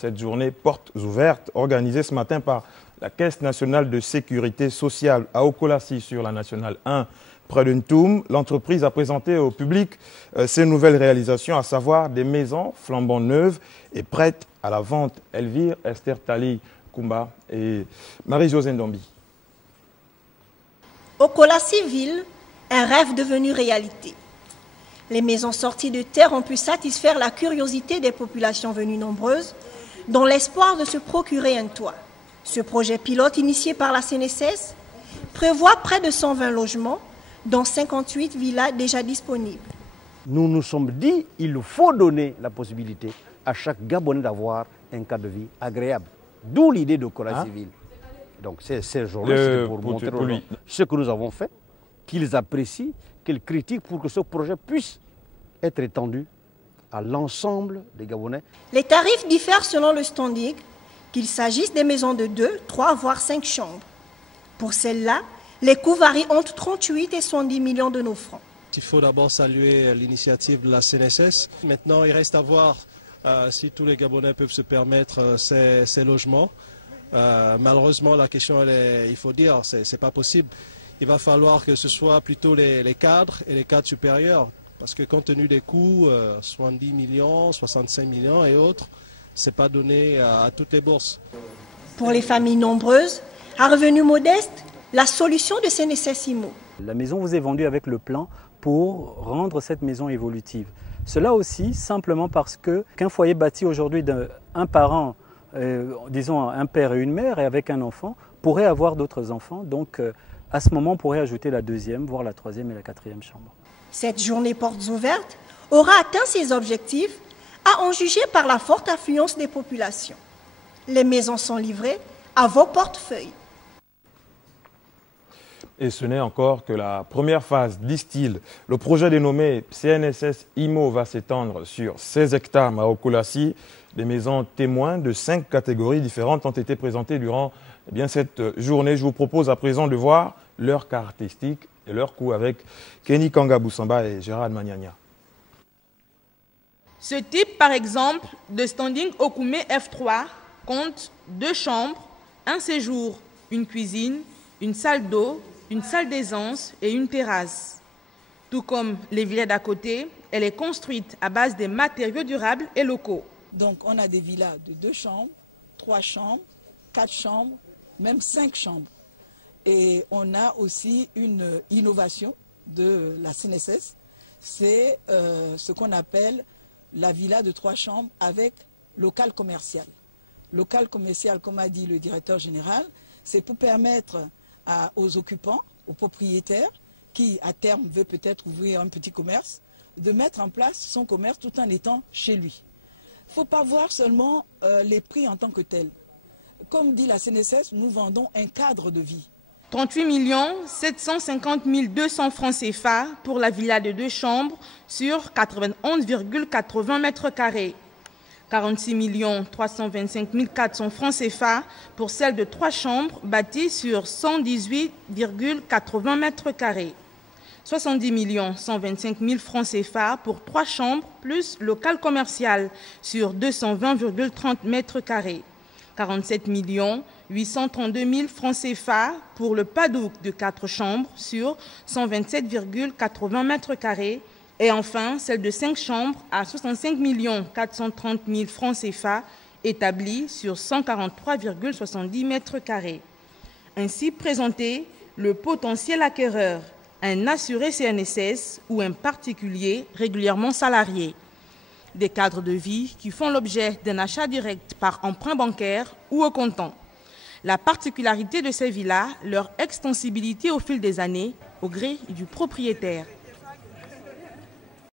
Cette journée portes ouvertes organisée ce matin par la Caisse nationale de sécurité sociale à Okolassi sur la nationale 1 près de Ntoum, l'entreprise a présenté au public ses nouvelles réalisations, à savoir des maisons flambant neuves et prêtes à la vente. Elvire Esther Tali Kumba et Marie-Josée Ndombi. Okolassi ville, un rêve devenu réalité. Les maisons sorties de terre ont pu satisfaire la curiosité des populations venues nombreuses, dans l'espoir de se procurer un toit. Ce projet pilote initié par la CNSS prévoit près de 120 logements, dont 58 villas déjà disponibles. Nous nous sommes dit qu'il faut donner la possibilité à chaque Gabonais d'avoir un cadre de vie agréable. D'où l'idée de Okolassi ville. Donc ces jours-là, c'était pour montrer aux gens ce que nous avons fait, qu'ils apprécient, qu'ils critiquent pour que ce projet puisse être étendu à l'ensemble des Gabonais. Les tarifs diffèrent selon le standing, qu'il s'agisse des maisons de 2, 3, voire 5 chambres. Pour celles-là, les coûts varient entre 38 et 110 millions de nos francs. Il faut d'abord saluer l'initiative de la CNSS. Maintenant, il reste à voir si tous les Gabonais peuvent se permettre ces logements. Malheureusement, la question, il faut dire, c'est pas possible. Il va falloir que ce soit plutôt les cadres et les cadres supérieurs. Parce que compte tenu des coûts, 70 millions, 65 millions et autres, ce n'est pas donné à toutes les bourses. Pour les familles nombreuses, à revenus modestes, la solution de CNSS IMO. La maison vous est vendue avec le plan pour rendre cette maison évolutive. Cela aussi simplement parce qu'un foyer bâti aujourd'hui d'un parent, disons un père et une mère et avec un enfant, pourrait avoir d'autres enfants. Donc à ce moment, on pourrait ajouter la deuxième, voire la troisième et la quatrième chambre. Cette journée portes ouvertes aura atteint ses objectifs, à en juger par la forte affluence des populations. Les maisons sont livrées à vos portefeuilles. Et ce n'est encore que la première phase, disent-ils. Le projet dénommé CNSS IMO va s'étendre sur 16 hectares à Okolassi. Des maisons témoins de 5 catégories différentes ont été présentées durant cette journée. Je vous propose à présent de voir leurs caractéristiques et leurs coûts avec Kenny Kanga Boussamba et Gérard Magnagna. Ce type, par exemple, de standing Okume F3 compte 2 chambres, un séjour, une cuisine, une salle d'eau, une salle d'aisance et une terrasse. Tout comme les villas d'à côté, elle est construite à base des matériaux durables et locaux. Donc on a des villas de 2 chambres, 3 chambres, 4 chambres, même 5 chambres. Et on a aussi une innovation de la CNSS, c'est ce qu'on appelle la villa de 3 chambres avec local commercial. Local commercial, comme a dit le directeur général, c'est pour permettre aux occupants, aux propriétaires, qui à terme veut peut-être ouvrir un petit commerce, de mettre en place son commerce tout en étant chez lui. Il ne faut pas voir seulement les prix en tant que tels. Comme dit la CNSS, nous vendons un cadre de vie. 38 750 200 francs CFA pour la villa de 2 chambres sur 91,80 mètres carrés. 46 325 400 francs CFA pour celle de 3 chambres bâtie sur 118,80 mètres carrés. 70 125 000 francs CFA pour 3 chambres plus local commercial sur 220,30 mètres carrés. 47 832 000 francs CFA pour le Padouk de 4 chambres sur 127,80 mètres carrés. Et enfin, celle de 5 chambres à 65 430 000 francs CFA établie sur 143,70 mètres carrés. Ainsi présenté, le potentiel acquéreur, un assuré CNSS ou un particulier régulièrement salarié. Des cadres de vie qui font l'objet d'un achat direct par emprunt bancaire ou au comptant. La particularité de ces villas, leur extensibilité au fil des années, au gré du propriétaire.